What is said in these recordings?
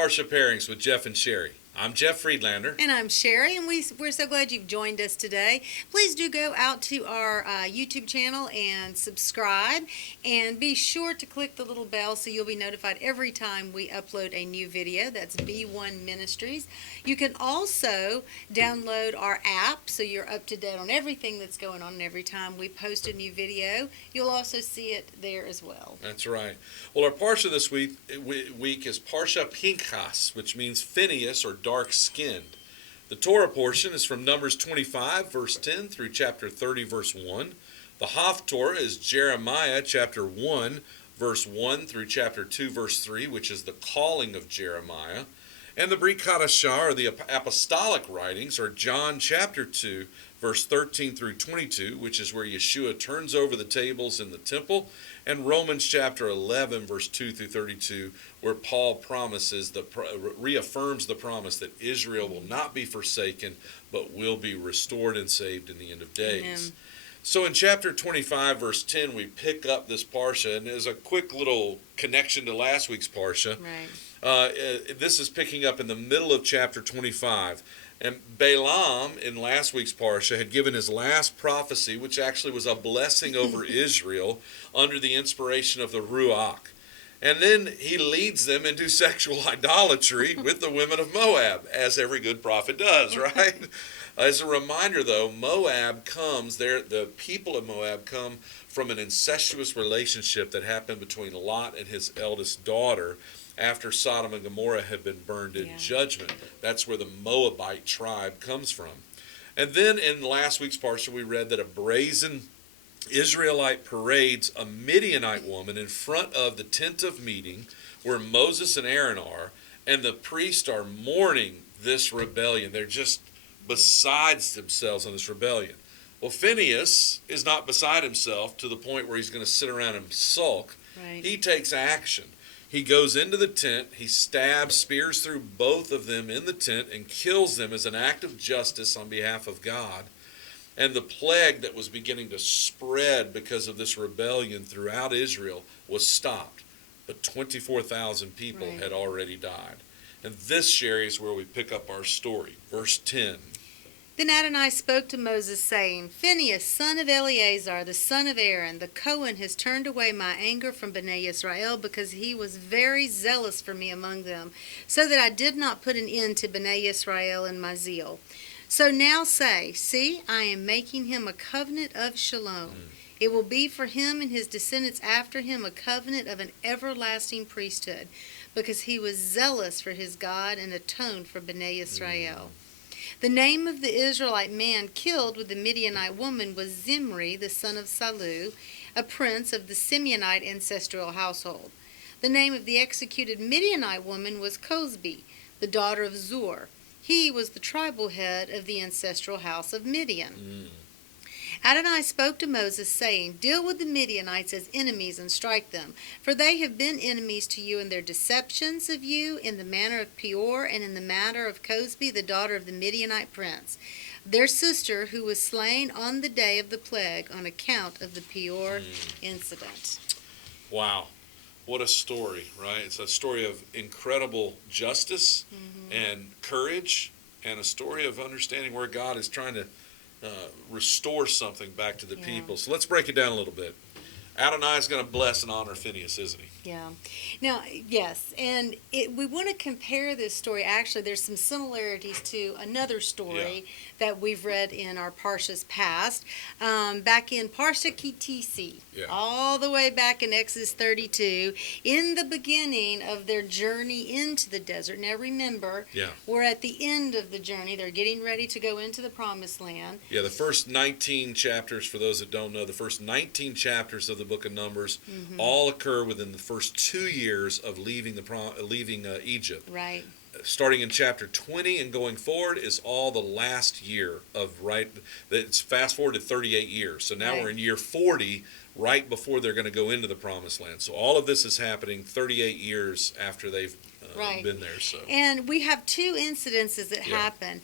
Parsha Pairings with Jeff and Sherry. I'm Jeff Friedlander. And I'm Sherry, and we're so glad you've joined us today. Please do go out to our YouTube channel and subscribe, and be sure to click the little bell so you'll be notified every time we upload a new video. That's B1 Ministries. You can also download our app so you're up to date on everything that's going on, and every time we post a new video, you'll also see it there as well. That's right. Well, our Parsha this week is Parsha Pinchas, which means Phineas or dark-skinned. The Torah portion is from Numbers 25, verse 10 through chapter 30, verse 1. The Haftorah is Jeremiah chapter 1, verse 1 through chapter 2, verse 3, which is the calling of Jeremiah. And the Brit Hadashah, or the apostolic writings, are John chapter 2, verse 13 through 22, which is where Yeshua turns over the tables in the temple, and Romans chapter 11, verse 2 through 32, where Paul reaffirms the promise that Israel will not be forsaken, but will be restored and saved in the end of days. Amen. So in chapter 25, verse 10, we pick up this Parsha, and there's a quick little connection to last week's Parsha. Right. This is picking up in the middle of chapter 25. And Balaam, in last week's Parsha, had given his last prophecy, which actually was a blessing over Israel under the inspiration of the Ruach. And then he leads them into sexual idolatry with the women of Moab, as every good prophet does, right? As a reminder, though, the people of Moab come from an incestuous relationship that happened between Lot and his eldest daughter after Sodom and Gomorrah had been burned in judgment. That's where the Moabite tribe comes from. And then in last week's Parsha, we read that a brazen Israelite parades a Midianite woman in front of the tent of meeting where Moses and Aaron are, and the priests are mourning this rebellion. They're just besides themselves on this rebellion. Well, Phineas is not beside himself to the point where he's going to sit around and sulk. Right. He takes action. He goes into the tent, he spears through both of them in the tent, and kills them as an act of justice on behalf of God. And the plague that was beginning to spread because of this rebellion throughout Israel was stopped. But 24,000 people had already died. And this, Sherry, is where we pick up our story. Verse 10. Then Adonai spoke to Moses, saying, Phinehas, son of Eleazar, the son of Aaron, the Cohen, has turned away my anger from Bnei Israel, because he was very zealous for me among them, so that I did not put an end to Bnei Israel in my zeal. So now say, see, I am making him a covenant of shalom. It will be for him and his descendants after him a covenant of an everlasting priesthood, because he was zealous for his God and atoned for Bnei Israel. The name of the Israelite man killed with the Midianite woman was Zimri, the son of Salu, a prince of the Simeonite ancestral household. The name of the executed Midianite woman was Cosbi, the daughter of Zur. He was the tribal head of the ancestral house of Midian. Adonai spoke to Moses, saying, Deal with the Midianites as enemies and strike them, for they have been enemies to you in their deceptions of you, in the manner of Peor, and in the matter of Cosbi, the daughter of the Midianite prince, their sister, who was slain on the day of the plague on account of the Peor incident. Wow. What a story, right? It's a story of incredible justice and courage, and a story of understanding where God is trying to restore something back to the people. So let's break it down a little bit. Adonai is going to bless and honor Phineas, isn't he? Yeah. Now, yes, and we want to compare this story. Actually, there's some similarities to another story that we've read in our Parshas past. Back in Parsha Kitisi, all the way back in Exodus 32, in the beginning of their journey into the desert. Now, remember, we're at the end of the journey. They're getting ready to go into the Promised Land. Yeah, the first 19 chapters, for those that don't know, the first 19 chapters of the book of Numbers all occur within the first 2 years of leaving Egypt. Right. Starting in chapter 20 and going forward is all the last year of it's fast forward to 38 years. So now we're in year 40, right before they're going to go into the Promised Land. So all of this is happening 38 years after they've been there. So. And we have two incidences that happen.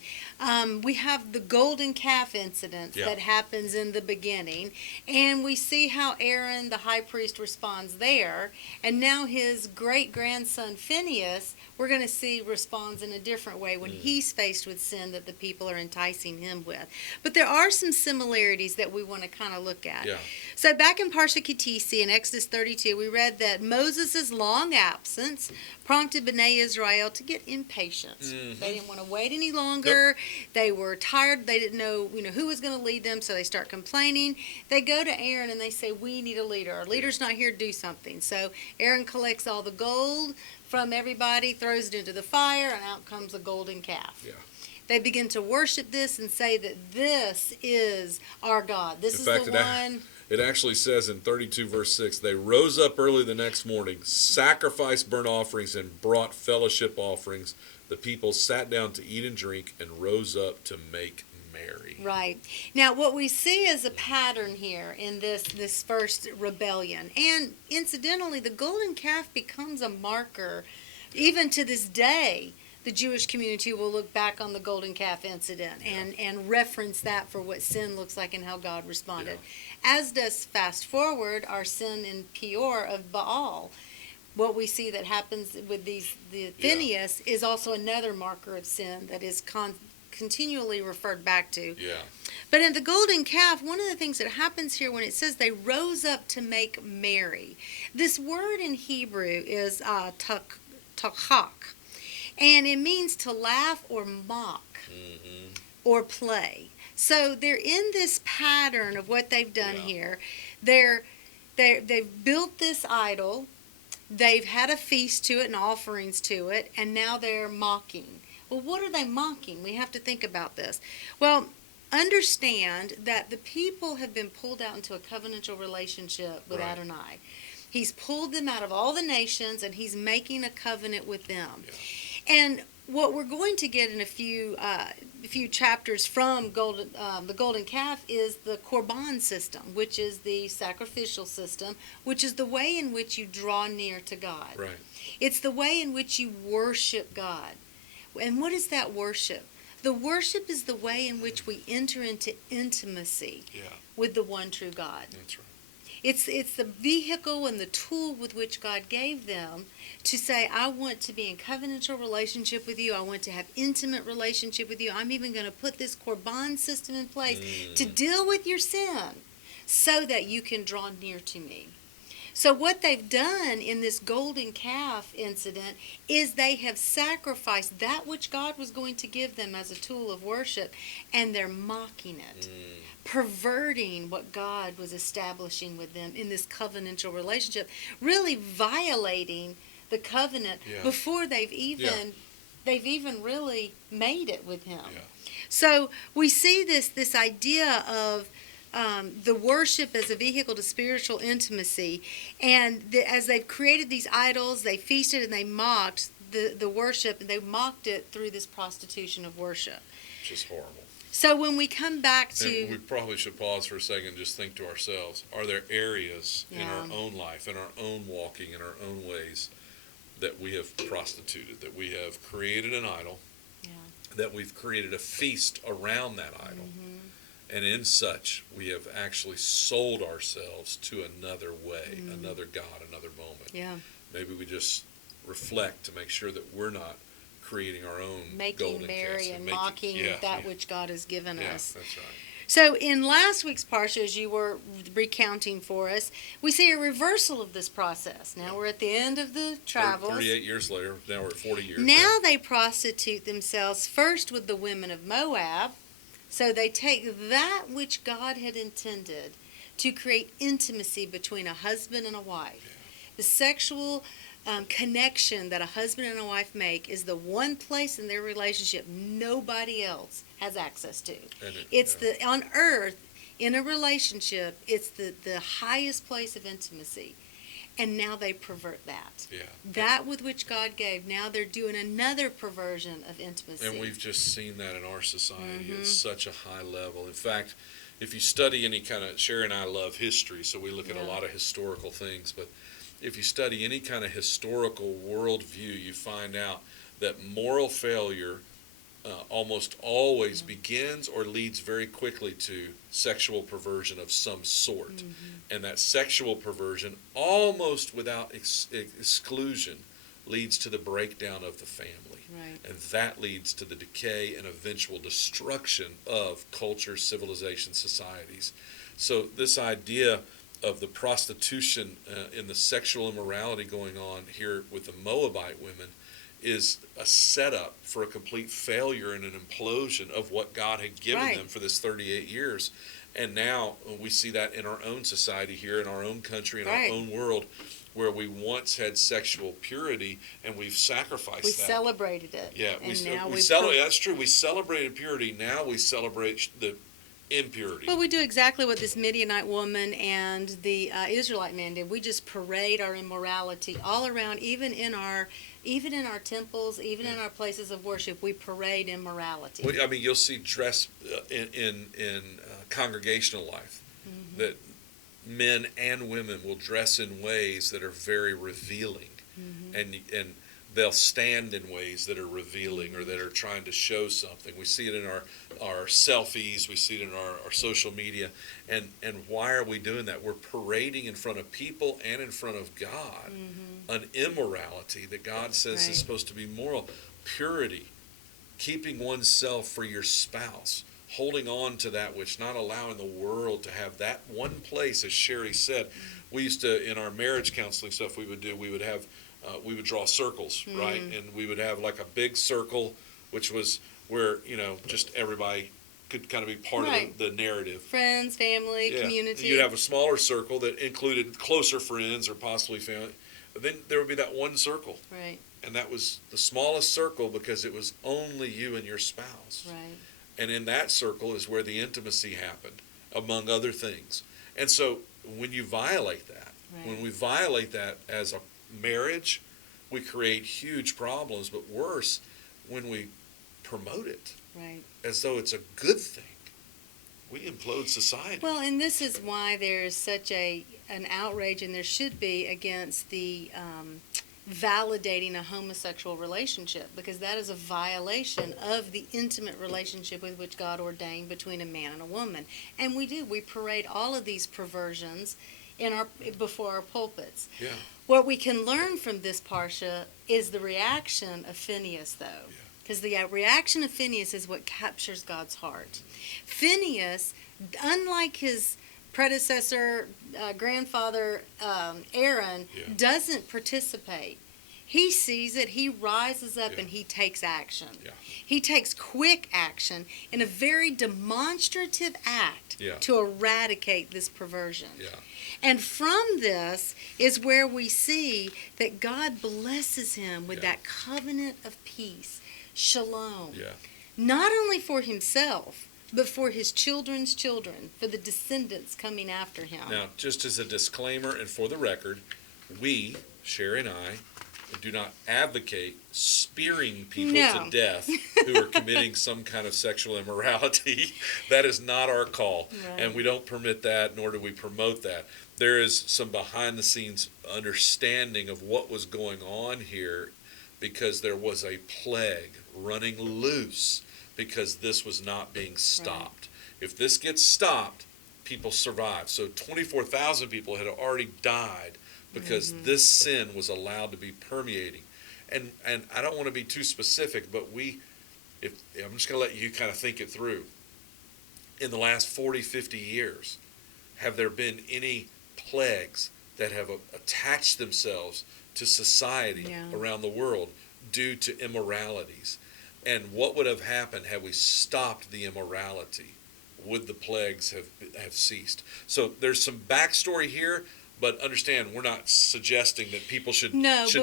We have the golden calf incident that happens in the beginning, and we see how Aaron, the high priest, responds there. And now his great-grandson Phineas we're going to see responds in a different way when he's faced with sin that the people are enticing him with. But there are some similarities that we want to kind of look at. Yeah. So back in Parsha Kitisi in Exodus 32, we read that Moses' long absence prompted Bnei Israel to get impatient. They didn't want to wait any longer. They were tired. They didn't know, who was going to lead them, so they start complaining. They go to Aaron and they say, we need a leader. Our leader's not here to do something. So Aaron collects all the gold from everybody, throws it into the fire, and out comes a golden calf. Yeah. They begin to worship this and say that this is our God. This is the one. It actually says in 32 verse 6, they rose up early the next morning, sacrificed burnt offerings, and brought fellowship offerings. The people sat down to eat and drink and rose up to make merry. Right. Now, what we see is a pattern here in this first rebellion. And incidentally, the golden calf becomes a marker. Even to this day, the Jewish community will look back on the golden calf incident and reference that for what sin looks like and how God responded. As does, fast forward, our sin in Peor of Baal. What we see that happens with the Phineas is also another marker of sin that is continually referred back to. Yeah. But in the golden calf, one of the things that happens here when it says they rose up to make merry, this word in Hebrew is tachak, and it means to laugh or mock or play. So they're in this pattern of what they've done here. They've built this idol. They've had a feast to it and offerings to it, and now they're mocking. Well, what are they mocking? We have to think about this. Well, understand that the people have been pulled out into a covenantal relationship with Adonai. He's pulled them out of all the nations, and he's making a covenant with them. Yeah. And what we're going to get in a few chapters from the golden calf is the korban system, which is the sacrificial system, which is the way in which you draw near to God. Right. It's the way in which you worship God. And what is that worship? The worship is the way in which we enter into intimacy with the one true God. That's right. It's the vehicle and the tool with which God gave them to say, I want to be in covenantal relationship with you. I want to have intimate relationship with you. I'm even going to put this korban system in place to deal with your sin so that you can draw near to me. So what they've done in this golden calf incident is they have sacrificed that which God was going to give them as a tool of worship, and they're mocking it, perverting what God was establishing with them in this covenantal relationship, really violating the covenant before they've even really made it with him. Yeah. So we see this idea of the worship as a vehicle to spiritual intimacy. And as they've created these idols, they feasted and they mocked the worship, and they mocked it through this prostitution of worship. Which is horrible. So when we come back to... And we probably should pause for a second and just think to ourselves, are there areas in our own life, in our own walking, in our own ways, that we have prostituted, that we have created an idol, that we've created a feast around that idol, and in such we have actually sold ourselves to another way, another God, another moment. Yeah. Maybe we just reflect to make sure that we're not creating our own making merry and mocking that which God has given us. That's right. So in last week's parsha, as you were recounting for us, we see a reversal of this process. Now we're at the end of the travels. 38 years later, now we're at 40 years. Now they prostitute themselves first with the women of Moab. So they take that which God had intended to create intimacy between a husband and a wife. Yeah. The sexual connection that a husband and a wife make is the one place in their relationship nobody else has access to. On earth, in a relationship, it's the highest place of intimacy. And now they pervert that. Yeah. That with which God gave, now they're doing another perversion of intimacy. And we've just seen that in our society at such a high level. In fact, if you study any kind of, Sherry and I love history, so we look at a lot of historical things, but if you study any kind of historical worldview, you find out that moral failure almost always begins or leads very quickly to sexual perversion of some sort. And that sexual perversion, almost without exclusion, leads to the breakdown of the family. Right. And that leads to the decay and eventual destruction of culture, civilization, societies. So this idea of the prostitution and the sexual immorality going on here with the Moabite women is a setup for a complete failure and an implosion of what God had given Right. them for this 38 years. And now we see that in our own society here, in our own country, in Right. our own world, where we once had sexual purity and we've sacrificed We that. celebrated it. Yeah, and we celebrate. That's true. We celebrated purity. Now we celebrate the impurity. Well, we do exactly what this Midianite woman and the Israelite man did. We just parade our immorality all around, even in our temples, even in our places of worship. We parade immorality. Well, I mean, you'll see dress in congregational life that men and women will dress in ways that are very revealing, and they'll stand in ways that are revealing or that are trying to show something. We see it in our selfies, we see it in our social media, and why are we doing that? We're parading in front of people and in front of God an immorality that God says Right. is supposed to be moral. Purity, keeping oneself for your spouse, holding on to that which, not allowing the world to have that one place. As Sherry said, we used to, in our marriage counseling stuff we would draw circles, right? And we would have like a big circle, which was where, just everybody could kind of be part Right. of the narrative. Friends, family, Yeah. community. You'd have a smaller circle that included closer friends or possibly family. But then there would be that one circle. Right, And that was the smallest circle because it was only you and your spouse. right. And in that circle is where the intimacy happened, among other things. And so when you violate that, when we violate that as a marriage, we create huge problems. But worse, when we promote it Right. as though it's a good thing, we implode society. Well, and this is why there's such an outrage, and there should be, against the validating a homosexual relationship, because that is a violation of the intimate relationship with which God ordained between a man and a woman. And we parade all of these perversions before our pulpits. Yeah. What we can learn from this parsha is the reaction of Phineas, though. Because the reaction of Phineas is what captures God's heart. Phineas, unlike his predecessor, grandfather Aaron, doesn't participate. He sees it, he rises up, and he takes action. Yeah. He takes quick action in a very demonstrative act to eradicate this perversion. Yeah. And from this is where we see that God blesses him with that covenant of peace, shalom, not only for himself, but for his children's children, for the descendants coming after him. Now, just as a disclaimer and for the record, we, Sherry and I, do not advocate spearing people to death who are committing some kind of sexual immorality. That is not our call, and we don't permit that, nor do we promote that. There is some behind-the-scenes understanding of what was going on here, because there was a plague running loose because this was not being stopped. If this gets stopped, people survive. So 24,000 people had already died because this sin was allowed to be permeating. And I don't want to be too specific, but I'm just going to let you kind of think it through. In the last 40, 50 years, have there been any plagues that have attached themselves to society around the world due to immoralities? And what would have happened had we stopped the immorality? Would the plagues have ceased? So there's some backstory here, but understand, we're not suggesting that people should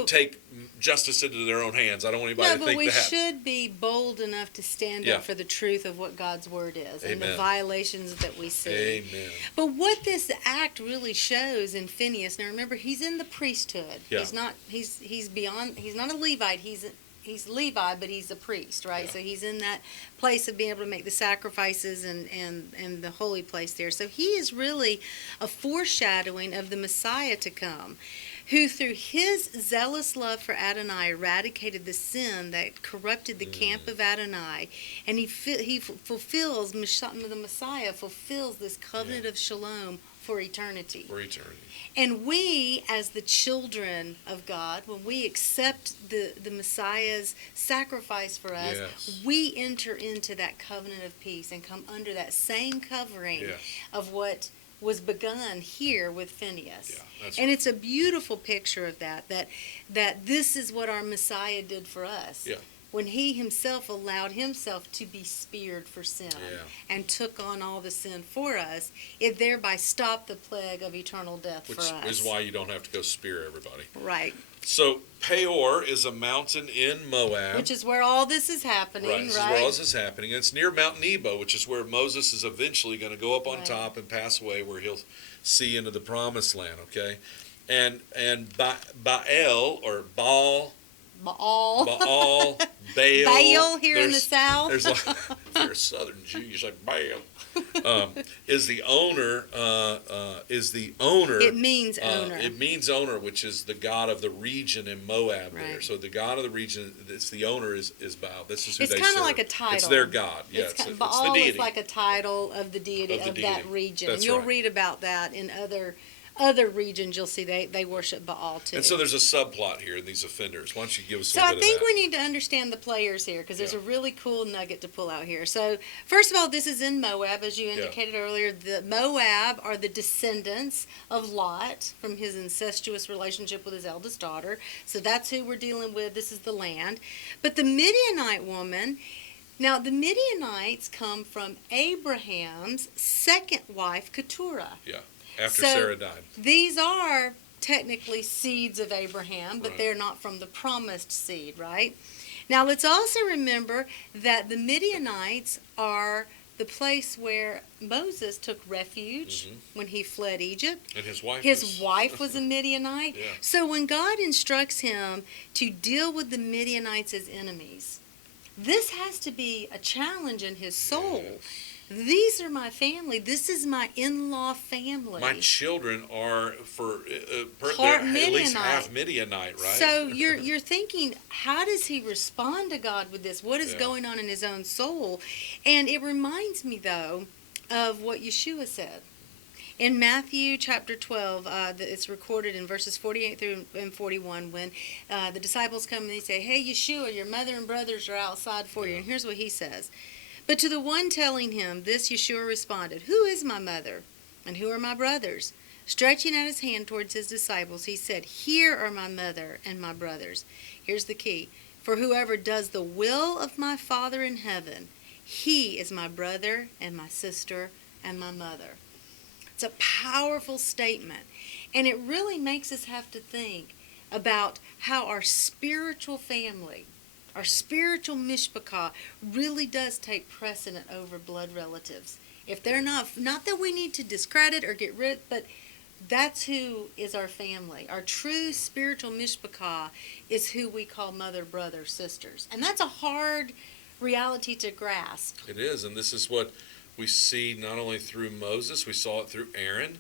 take justice into their own hands. I don't want anybody to think that. No, but we should be bold enough to stand up for the truth of what God's word is and the violations that we see. Amen. But what this act really shows in Phineas, now remember, he's in the priesthood. Yeah. He's not a Levite. He's Levi, but he's a priest, right? Yeah. So he's in that place of being able to make the sacrifices and the holy place there. So he is really a foreshadowing of the Messiah to come, who through his zealous love for Adonai eradicated the sin that corrupted the camp of Adonai. And the Messiah fulfills this covenant of shalom for eternity. For eternity. And we, as the children of God, when we accept the Messiah's sacrifice for us, Yes. we enter into that covenant of peace and come under that same covering Yes. of what was begun here with Phineas. Yeah, that's and right. it's a beautiful picture of that this is what our Messiah did for us. Yeah. When he himself allowed himself to be speared for sin Yeah. and took on all the sin for us, it thereby stopped the plague of eternal death Which for us. is why you don't have to go spear everybody. Right. So Peor is a mountain in Moab. Which is where all this is happening, Right, this is where all this is happening. It's near Mount Nebo, which is where Moses is eventually going to go up on Right. top and pass away, where he'll see into the promised land, okay? And Baal, or Baal, Baal. Baal, Baal. Baal here in the There's- south. There's like, if you're a Southern Jew, you say Baal. Is the owner. It means owner. It means owner, which is the god of the region in Moab there. Right. So the god of the region, it's the owner is Baal. This is who It's they kind serve. of like a title. It's their god. Yeah, it's the Baal deity. is like a title of the deity Of the of that deity. region. That's and you'll right. read about that in other regions. You'll see they worship Baal too. And so there's a subplot here in these offenders. Why don't you give us a So little I bit think of that? we need to understand the players here because there's Yeah. a really cool nugget to pull out here. So first of all, this is in Moab, as you indicated earlier. The Moab are the descendants of Lot from his incestuous relationship with his eldest daughter. So that's who we're dealing with. This is the land. But the Midianite woman. Now, the Midianites come from Abraham's second wife, Keturah. After so- Sarah died. These are technically seeds of Abraham, but Right. they're not from the promised seed, right? Now, let's also remember that the Midianites are the place where Moses took refuge Mhm. when he fled Egypt. And his wife His wife was a Midianite. Yeah. So when God instructs him to deal with the Midianites as enemies, this has to be a challenge in his soul. Yes. These are my family. This is my in-law family. My children are Part they're at least Midianite. half Midianite, right? So you're thinking, how does he respond to God with this? What is Yeah. going on in his own soul? And it reminds me, though, of what Yeshua said. In Matthew chapter 12, it's recorded in verses 48 through and 41, when the disciples come and they say, "Hey, Yeshua, your mother and brothers are outside for you." Yeah. And here's what he says. But to the one telling him this, Yeshua responded, "Who is my mother? And who are my brothers?" Stretching out his hand towards his disciples, he said, "Here are my mother and my brothers." Here's the key. "For whoever does the will of my Father in heaven, he is my brother and my sister and my mother." It's a powerful statement. And it really makes us have to think about how our spiritual family, our spiritual mishpachah, really does take precedent over blood relatives. If they're not that we need to discredit or get rid, but that's who is our family. Our true spiritual mishpachah is who we call mother, brother, sisters. And that's a hard reality to grasp. It is, and this is what we see not only through Moses, we saw it through Aaron.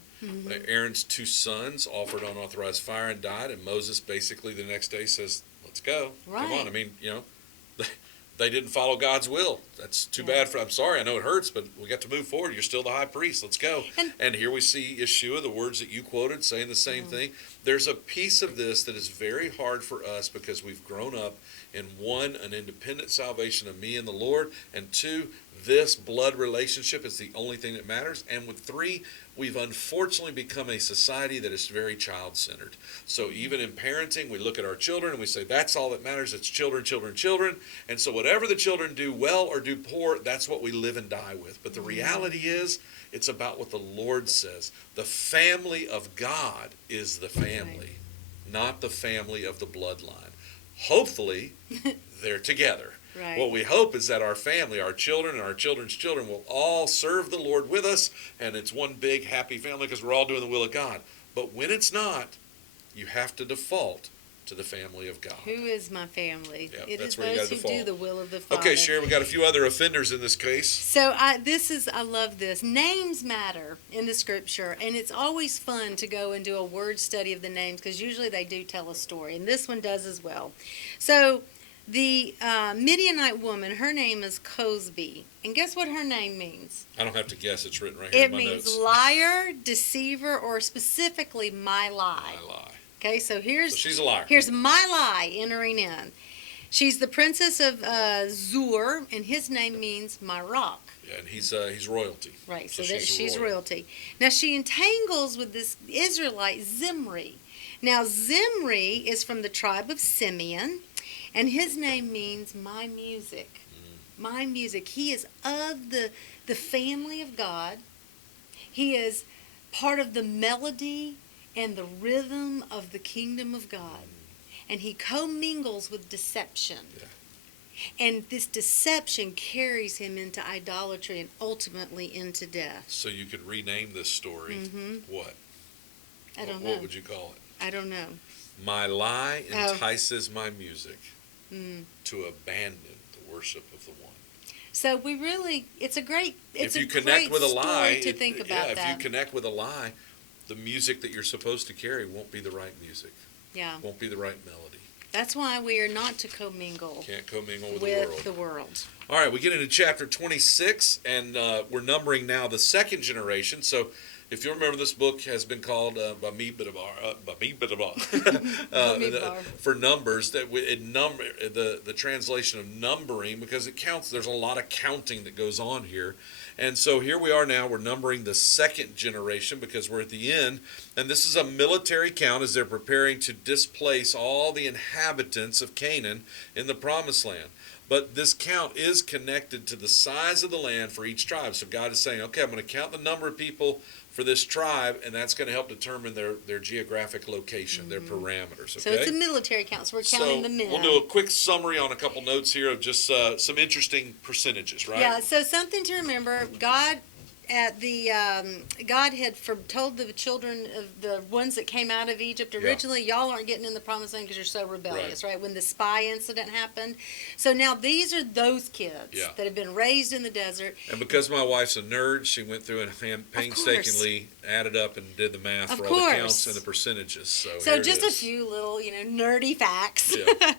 Aaron's two sons offered unauthorized fire and died, and Moses basically the next day says, "Let's go. Come Right. on." I mean, they didn't follow God's will. That's too Yeah. bad I'm sorry, I know it hurts, but we got to move forward. You're still the high priest. Let's go. And here we see Yeshua, the words that you quoted, saying the same thing. There's a piece of this that is very hard for us because we've grown up in, one, an independent salvation of me and the Lord, and two, this blood relationship is the only thing that matters. And with three, we've unfortunately become a society that is very child-centered. So even in parenting, we look at our children and we say, that's all that matters. It's children, children, children. And so whatever the children do well or do poor, that's what we live and die with. But the reality is, it's about what the Lord says. The family of God is the family, not the family of the bloodline. Hopefully, they're together. Right. What we hope is that our family, our children, and our children's children will all serve the Lord with us, and it's one big happy family because we're all doing the will of God. But when it's not, you have to default to the family of God. Who is my family? Yeah, It that's is where you those gotta who do default. the will of the Father. Okay, Sherry, we got a few other offenders in this case. So I love this. Names matter in the scripture, and it's always fun to go and do a word study of the names because usually they do tell a story, and this one does as well. So The Midianite woman, her name is Cosby. And guess what her name means? I don't have to guess. It's written right here It in my means notes. liar, deceiver, or specifically my lie. I lie. Okay, so So she's a liar. here's my lie entering in. She's the princess of Zur, and his name means my rock. Yeah, and he's royalty. Right, so she's royalty. Now she entangles with this Israelite Zimri. Now Zimri is from the tribe of Simeon, and his name means my music. My music. He is of the family of God. He is part of the melody and the rhythm of the kingdom of God. And he commingles with deception. Yeah. And this deception carries him into idolatry and ultimately into death. So you could rename this story. What? I don't know. What would you call it? I don't know. My lie entices my music to abandon the worship of the one. So we really, it's a great, it's if you a connect great with a story lie, to think about if that. you connect with a lie, the music that you're supposed to carry won't be the right music. Yeah. Won't be the right melody. That's why we are not to commingle Can't commingle with with the world. the world. All right, we get into chapter 26, and we're numbering now the second generation. So, if you remember, this book has been called for numbers. That the translation of numbering, because it counts. There's a lot of counting that goes on here, and so here we are now. We're numbering the second generation because we're at the end, and this is a military count as they're preparing to displace all the inhabitants of Canaan in the Promised Land. But this count is connected to the size of the land for each tribe. So God is saying, okay, I'm going to count the number of people for this tribe, and that's going to help determine their geographic location, their parameters. Okay? So it's a military count, so we're counting the men. We'll do a quick summary on a couple notes here of just some interesting percentages, right? Yeah, so something to remember, God had told the children of the ones that came out of Egypt originally, y'all aren't getting in the promised land because you're so rebellious, right? When the spy incident happened. So now these are those kids that have been raised in the desert. And because my wife's a nerd, she went through and painstakingly added up and did the math for all the counts and the percentages. So just a few little, nerdy facts. Yeah.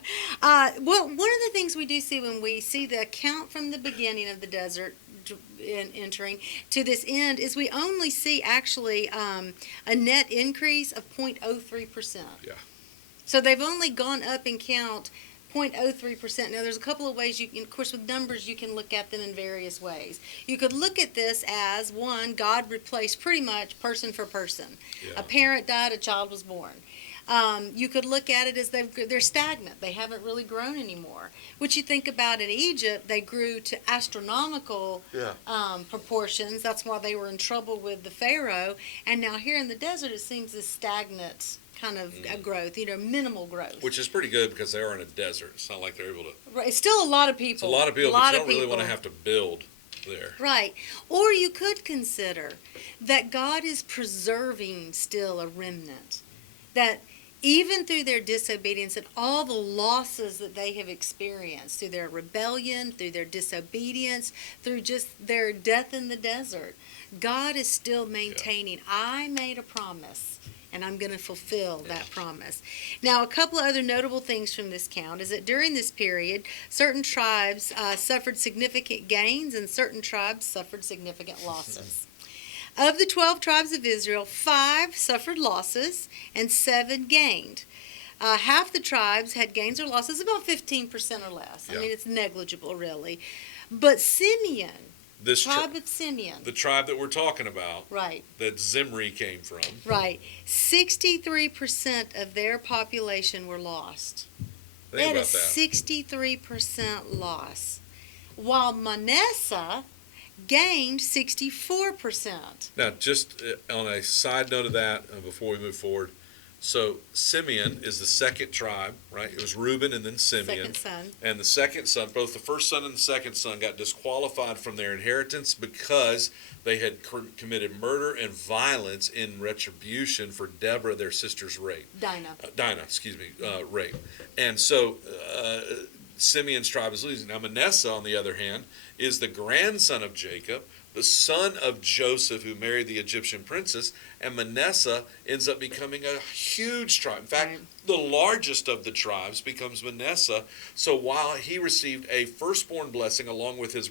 Well, one of the things we do see when we see the account from the beginning of the desert entering to this end is we only see actually a net increase of 0.03%. Yeah. So they've only gone up in count 0.03%. Now there's a couple of ways of course with numbers you can look at them in various ways. You could look at this as one, God replaced pretty much person for person. Yeah. A parent died, a child was born. You could look at it as they're stagnant. They haven't really grown anymore. Which you think about in Egypt, they grew to astronomical proportions. That's why they were in trouble with the Pharaoh. And now here in the desert, it seems a stagnant kind of growth, minimal growth. Which is pretty good because they are in a desert. It's not like they're able to. Right. It's still a lot of people. It's a lot of people, but you don't really want to have to build there. Right. Or you could consider that God is preserving still a remnant. That even through their disobedience and all the losses that they have experienced, through their rebellion, through their disobedience, through just their death in the desert, God is still maintaining, I made a promise, and I'm going to fulfill that promise. Now, a couple of other notable things from this count is that during this period, certain tribes suffered significant gains and certain tribes suffered significant losses. Of the 12 tribes of Israel, 5 suffered losses and 7 gained. Half the tribes had gains or losses, about 15% or less. I mean, it's negligible, really. But Simeon, tribe of Simeon. The tribe that we're talking about. Right. That Zimri came from. Right. 63% of their population were lost. Think about that. 63% loss. While Manasseh gained 64%. Now, just on a side note of that, before we move forward, so Simeon is the second tribe, right? It was Reuben and then Simeon. Second son. And the second son, both the first son and the second son, got disqualified from their inheritance because they had committed murder and violence in retribution for Deborah, their sister's rape. Dinah, rape. And so Simeon's tribe is losing. Now, Manasseh, on the other hand, is the grandson of Jacob, the son of Joseph who married the Egyptian princess, and Manasseh ends up becoming a huge tribe. In fact, Right. the largest of the tribes becomes Manasseh. So while he received a firstborn blessing along with his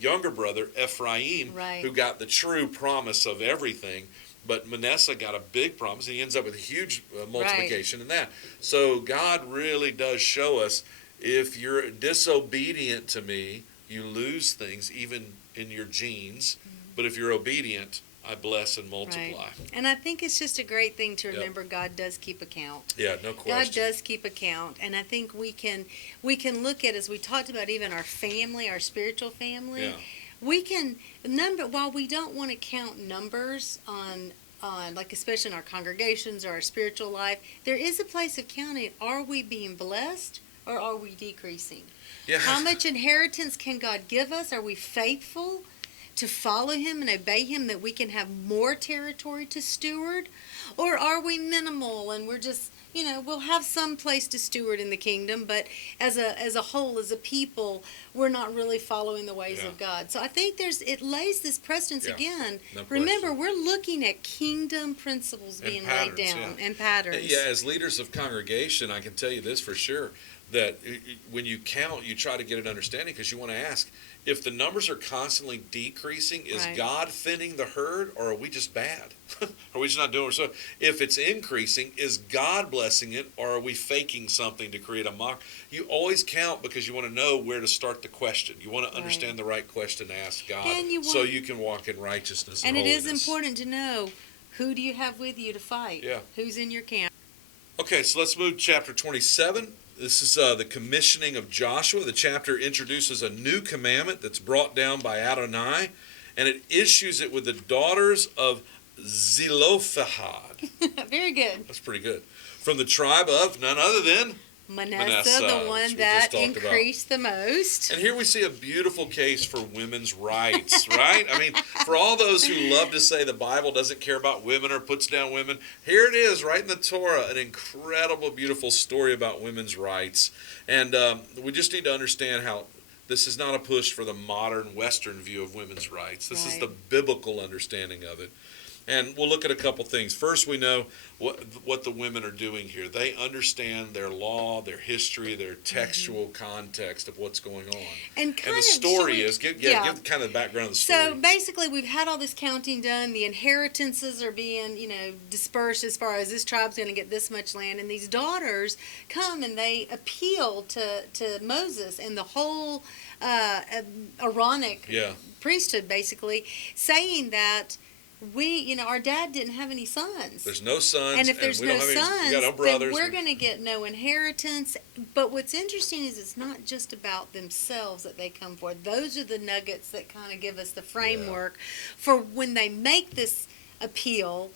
younger brother Ephraim, Right. who got the true promise of everything, but Manasseh got a big promise. He ends up with a huge multiplication in that. So God really does show us, if you're disobedient to me, you lose things, even in your genes. But if you're obedient, I bless and multiply. Right. And I think it's just a great thing to Yep. remember God does keep account. Yeah, no God question. does keep account, and I think we can look at, as we talked about, even our family, our spiritual family. Yeah. We can while we don't want to count numbers on like, especially in our congregations or our spiritual life, there is a place of counting. Are we being blessed or are we decreasing? Yeah. How much inheritance can God give us? Are we faithful to follow Him and obey Him, that we can have more territory to steward? Or are we minimal and we're just, we'll have some place to steward in the kingdom, but as a whole, as a people, we're not really following the ways Yeah. of God. So I think it lays this precedence Yeah. again. No Remember, question. we're looking at kingdom principles And being patterns, laid down yeah. and patterns. Yeah, as leaders of congregation, I can tell you this for sure, that when you count, you try to get an understanding, because you want to ask, if the numbers are constantly decreasing, is Right. God thinning the herd, or are we just bad? Are we just not doing it? So if it's increasing, is God blessing it, or are we faking something to create a mock? You always count because you want to know where to start the question. You want to understand the right question to ask God, And so you can walk in righteousness and And it is holiness. important to know, who do you have with you to fight? Yeah. Who's in your camp? Okay, so let's move to chapter 27. This is the commissioning of Joshua. The chapter introduces a new commandment that's brought down by Adonai, and it issues it with the daughters of Zelophehad. Very good. That's pretty good. From the tribe of none other than. Manasseh, the which one we that just talked about. increased the most. And here we see a beautiful case for women's rights, right? I mean, for all those who love to say the Bible doesn't care about women or puts down women, here it is right in the Torah, an incredible, beautiful story about women's rights. And we just need to understand how this is not a push for the modern Western view of women's rights. This is Right. the biblical understanding of it. And we'll look at a couple things. First, we know what the women are doing here. They understand their law, their history, their textual context of what's going on. And kind And the of story showing- is, give kind of the background of the So story. basically, we've had all this counting done. The inheritances are being, dispersed as far as this tribe's going to get this much land. And these daughters come and they appeal to Moses and the whole Aaronic Yeah, priesthood, basically, saying that our dad didn't have any sons. there's no sons, And if there's we no don't have sons, we got no then brothers. we're going to get no inheritance. But what's interesting is it's not just about themselves that they come for. Those are the nuggets that kind of give us the framework for when they make this appeal.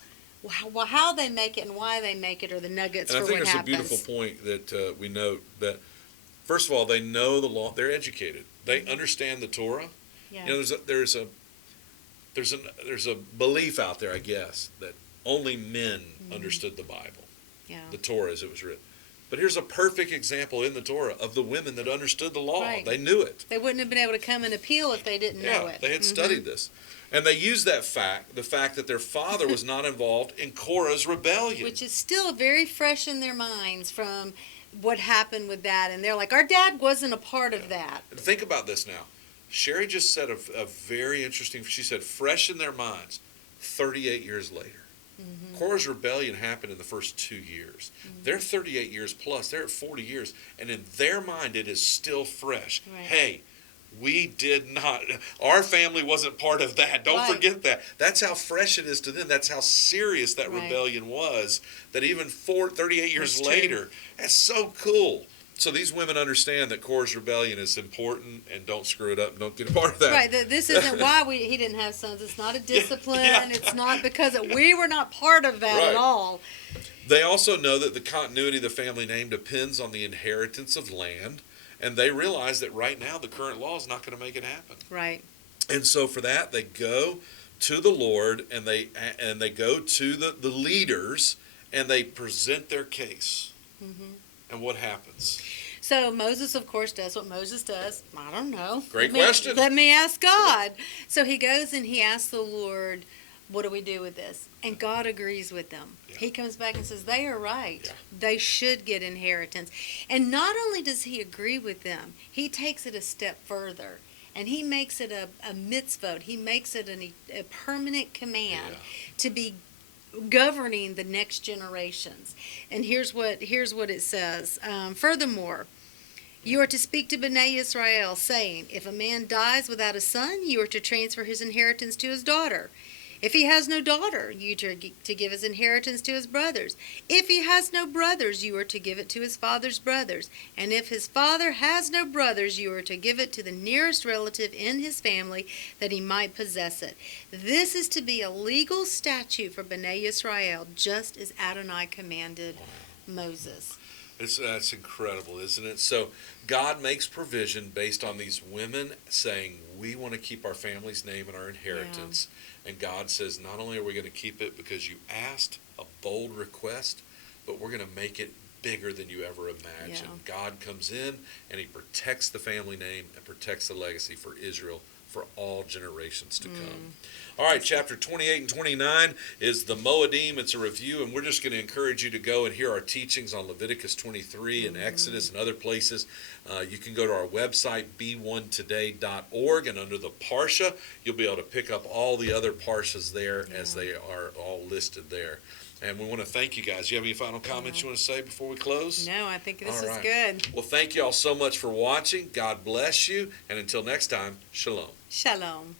How they make it and why they make it are the nuggets And I for think what there's happens. a beautiful point that we note that, first of all, they know the law. They're educated. They understand the Torah. Yeah. There's a belief out there, I guess, that only men understood the Bible, Yeah. the Torah as it was written. But here's a perfect example in the Torah of the women that understood the law. Right. They knew it. They wouldn't have been able to come and appeal if they didn't know it. They had studied this. And they used the fact that their father was not involved in Korah's rebellion. Which is still very fresh in their minds from what happened with that. And they're like, our dad wasn't a part of that. And think about this now. Sherry just said a very interesting, she said, fresh in their minds, 38 years later. Korah's rebellion happened in the first 2 years. They're 38 years plus. They're at 40 years. And in their mind, it is still fresh. Right. Hey, we did not, our family wasn't part of that. Don't Right. forget that. That's how fresh it is to them. That's how serious that Right. rebellion was, that even 38 years That's true. later, that's so cool. So these women understand that Korah's rebellion is important, and don't screw it up, don't get a part of that. Right, this isn't why he didn't have sons. It's not a discipline. Yeah. It's not because we were not part of that Right. at all. They also know that the continuity of the family name depends on the inheritance of land, and they realize that right now the current law is not going to make it happen. Right. And so for that, they go to the Lord, and they go to the leaders, and they present their case. And what happens? So Moses, of course, does what Moses does. I don't know. Great question. Let me ask God. So he goes and he asks the Lord, what do we do with this? And God agrees with them. Yeah. He comes back and says, they are right. Yeah. They should get inheritance. And not only does he agree with them, he takes it a step further. And he makes it a mitzvot. He makes it a permanent command to be governing the next generations. And here's what it says. Furthermore, you are to speak to Bnei Israel, saying, if a man dies without a son, you are to transfer his inheritance to his daughter. If he has no daughter, you are to give his inheritance to his brothers. If he has no brothers, you are to give it to his father's brothers. And if his father has no brothers, you are to give it to the nearest relative in his family, that he might possess it. This is to be a legal statute for Bnei Israel, just as Adonai commanded Moses. That's incredible, isn't it? So God makes provision based on these women saying, we want to keep our family's name and our inheritance. And God says, not only are we going to keep it because you asked a bold request, but we're going to make it bigger than you ever imagined. God comes in and he protects the family name and protects the legacy for Israel for all generations to come. All right, chapter 28 and 29 is the Moedim. It's a review, and we're just going to encourage you to go and hear our teachings on Leviticus 23 and Exodus and other places. You can go to our website, b1today.org, and under the Parsha, you'll be able to pick up all the other Parshas there as they are all listed there. And we want to thank you guys. Do you have any final comments you want to say before we close? No, I think this All is right. good. Well, thank you all so much for watching. God bless you. And until next time, shalom. Shalom.